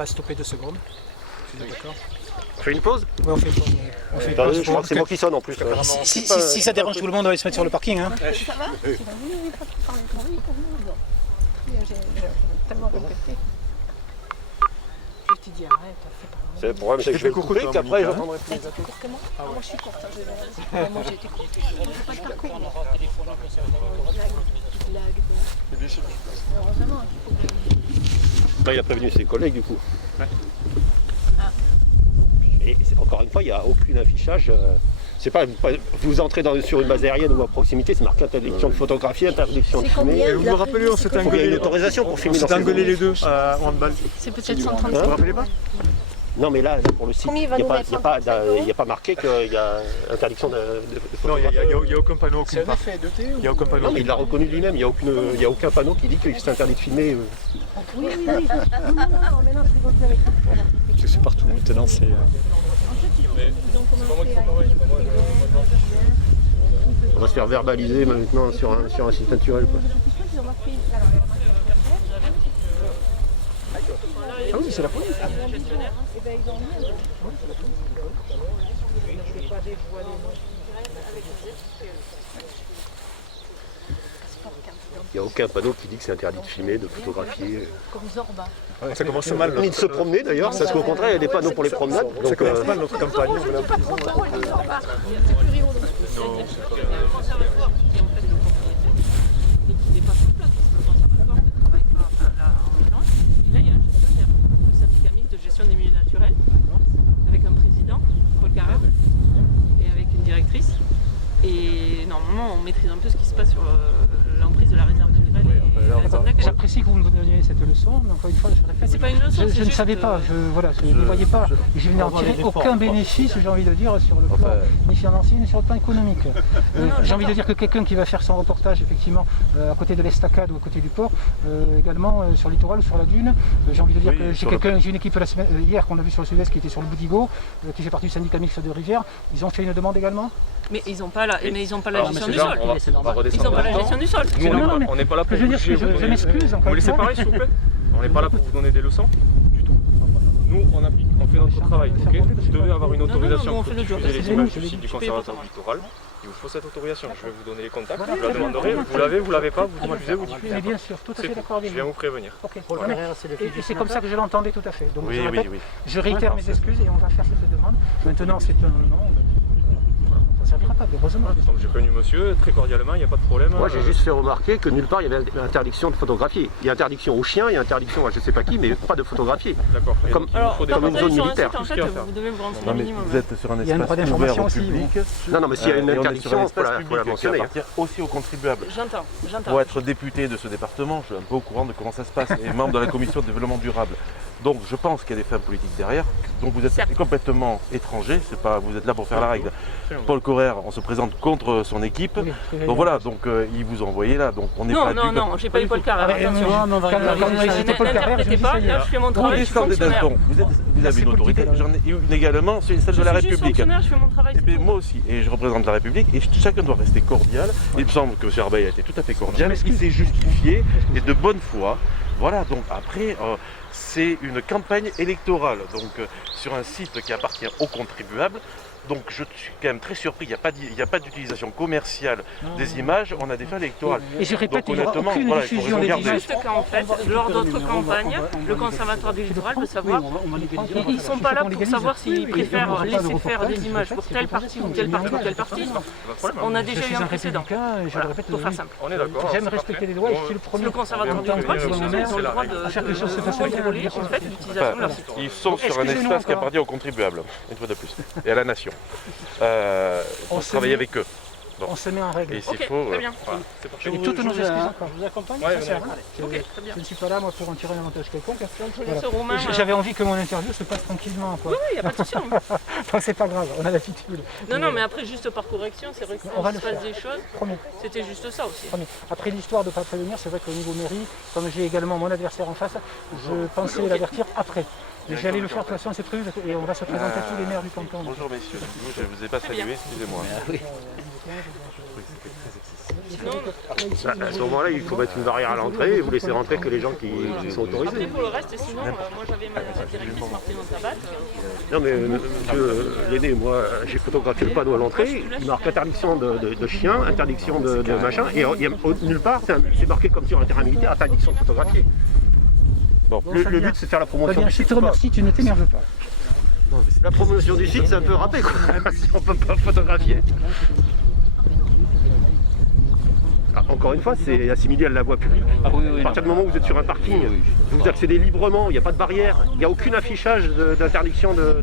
va stopper 2 secondes. D'accord. On fait une pause? Ouais, on fait une pause. On fait une Attendez, pause je crois que c'est moi qui sonne en plus. Si ça dérange tout le monde, on va se mettre sur le parking. Hein. Ça va? Oui, pas de parler pour lui, pour nous. J'ai tellement répété. Je te dis arrête, fais pas. C'est le problème, c'est que je vais le couper, qu'après j'entendrai plus les appels. Court que moi? Moi je suis courte, moi j'ai été courte. Je ne fais pas de parcours. Heureusement. Là, il a prévenu ses collègues du coup. Ouais. Et encore une fois, il n'y a aucun affichage. C'est pas vous entrez sur une base aérienne ou à proximité, c'est marqué interdiction de photographie, interdiction de filmer. Et vous me rappelez, on s'est Il y a engueulé. une autorisation pour filmer. On s'est engueulé les deux à handball. C'est peut-être 135. Vous vous rappelez pas? Non, mais là, pour le site, il n'y a pas marqué qu'il y a interdiction de Non, photographie. il n'y a aucun panneau. C'est un effet de thé ou... Il n'y a aucun panneau. Non, mais il l'a reconnu lui-même, il n'y a aucun panneau qui dit que c'est interdit de filmer. Oui. Non, mais non, c'est votre vérité. Je sais partout maintenant, c'est... Ils ont commencé à... On va se faire verbaliser maintenant sur un site naturel. Quoi. Ah oui, c'est la police. Il n'y a aucun panneau qui dit que c'est interdit de filmer, de photographier. Comme Zorba. Ouais, ça commence mal. Ni de se promener d'ailleurs, parce qu'au contraire, il y a des panneaux pour les promenades. Ça Donc, commence mal notre campagne. C'est pas trop drôle, les Zorba. C'est plus rigolo. Des milieux naturels avec un président, Paul Carrère, et avec une directrice. Et normalement, on maîtrise un peu ce qui se passe sur l'emprise de la réserve naturelle. J'apprécie que vous me donniez cette leçon, mais encore une fois, c'est pas une leçon, je ne savais pas, je ne voyais pas. Et je n'ai en tiré aucun bénéfice, j'ai envie de dire, sur le plan ni financier ni sur le plan économique. J'ai envie de dire que quelqu'un qui va faire son reportage, effectivement, à côté de l'estacade ou à côté du port, également sur le littoral ou sur la dune, j'ai envie de dire que j'ai une équipe hier qu'on a vu sur le sud-est qui était sur le Boudigo, qui fait partie du syndicat mixte de Rivière. Ils ont fait une demande également. Mais ils n'ont pas la gestion du sol. Ils n'ont pas la gestion du sol. On n'est pas là pour vous juger. Je m'excuse. Vous me laissez parler s'il vous plaît? On n'est pas là pour vous donner des leçons du tout. Nous on applique, on fait notre travail, ok? Vous devez avoir une autorisation pour diffuser les images du site du conservatoire du littoral. Il vous faut cette autorisation. Je vais vous donner les contacts, vous la demanderez. Vous l'avez pas, vous diffusez, vous diffusez. Mais bien sûr, tout à fait d'accord avec Je viens vous prévenir. Et c'est comme ça que je l'entendais tout à fait. Donc Oui. je réitère mes excuses et on va faire cette demande. Maintenant, c'est un nom. Ça ne servira pas, heureusement. J'ai connu monsieur très cordialement, il n'y a pas de problème. moi, j'ai juste fait remarquer que nulle part il y avait interdiction de photographier. Il y a interdiction aux chiens, il y a interdiction à je ne sais pas qui, mais pas de photographier. D'accord. Comme une zone militaire. En fait, vous devez vous renseigner minimum. Vous êtes sur un Il y a une droit espace ouvert d'information au aussi. public. Non, mais s'il y a une Et on est sur un interdiction, il espace faut la public qui mentionner. appartient aussi aux contribuables. J'entends. Pour être député de ce département, je suis un peu au courant de comment ça se passe et membre de la commission de développement durable. Donc je pense qu'il y a des fins politiques derrière, dont vous êtes complètement étranger, c'est pas, vous êtes là pour faire la règle. Paul Carrère, on se présente contre son équipe, donc voilà, donc ils vous ont envoyé là, donc on n'est pas... Non, j'ai pas eu Paul Carrère, attention. N'interprétez pas, là je fais mon travail, je suis fonctionnaire. Vous avez une autorité, j'en ai une également, c'est celle de la République. Je suis fonctionnaire, je fais mon travail. Et bien, moi aussi, et je représente la République, et chacun doit rester cordial. Il me semble que M. Arbeil a été tout à fait cordial, il s'est justifié, et de bonne foi. Voilà, donc après, c'est une campagne électorale, donc sur un site qui appartient aux contribuables. Donc je suis quand même très surpris, il n'y a pas d'utilisation commerciale des images, on a des fins électorales. Et je répète, donc, il n'y aura honnêtement, aucune voilà, diffusion des images. Juste qu'en fait, lors d'autres campagnes, le conservatoire du littoral veut savoir, ils ne sont pas là pour savoir s'ils préfèrent laisser faire des images pour telle partie ou telle partie ou telle partie. On a déjà eu un précédent. Pour faire simple. On est d'accord. J'aime respecter les lois et je suis le premier. Le conservatoire du littoral, c'est chez eux, ils ont le droit de faire quelque chose de façon contrôler en fait l'utilisation de leur site. Ils sont sur un espace qui appartient aux contribuables, une fois de plus, et à la nation. On travaille avec eux. On se met en règle. Et s'il faut, très bien. voilà. Et toutes nos excuses encore. Je vous accompagne, ça sert. Ok, très bien. Je ne suis pas là moi pour en tirer un avantage quelconque. Laisse Romain. J'avais envie que mon interview se passe tranquillement. Oui, il n'y a pas de souci. Non, c'est pas grave, on a l'habitude. Non, mais après, juste par correction, c'est vrai que quand il se passe des choses, c'était juste ça aussi. Après l'histoire de ne pas prévenir, c'est vrai qu'au niveau mairie, comme j'ai également mon adversaire en face, je pensais l'avertir après. J'allais le faire de toute façon, c'est prévu, et on va se présenter à tous les maires du canton. Bonjour messieurs, je ne vous ai pas salué, excusez-moi. Oui. Je trouvais que c'était très excessif. Sinon, À ce moment-là, il faut mettre une barrière à l'entrée et vous laissez rentrer que les gens qui sont après autorisés. pour le reste, sinon, moi j'avais ma directrice Martine Tabat. Non mais monsieur l'aîné, moi j'ai photographié le panneau à l'entrée, il marque interdiction de chiens, interdiction de machin, et il y a nulle part c'est marqué comme sur un terrain militaire, interdiction de photographier. Bon. Le but c'est de faire la promotion Fabien, du je site. te remercie, tu ne t'énerves pas. La promotion du site c'est un peu râpé quoi, si on peut pas photographier. Ah, encore une fois, c'est assimilé à la voie publique. Ah oui, À partir du moment où vous êtes sur un parking, vous accédez librement, il n'y a pas de barrière, il n'y a aucun affichage d'interdiction de...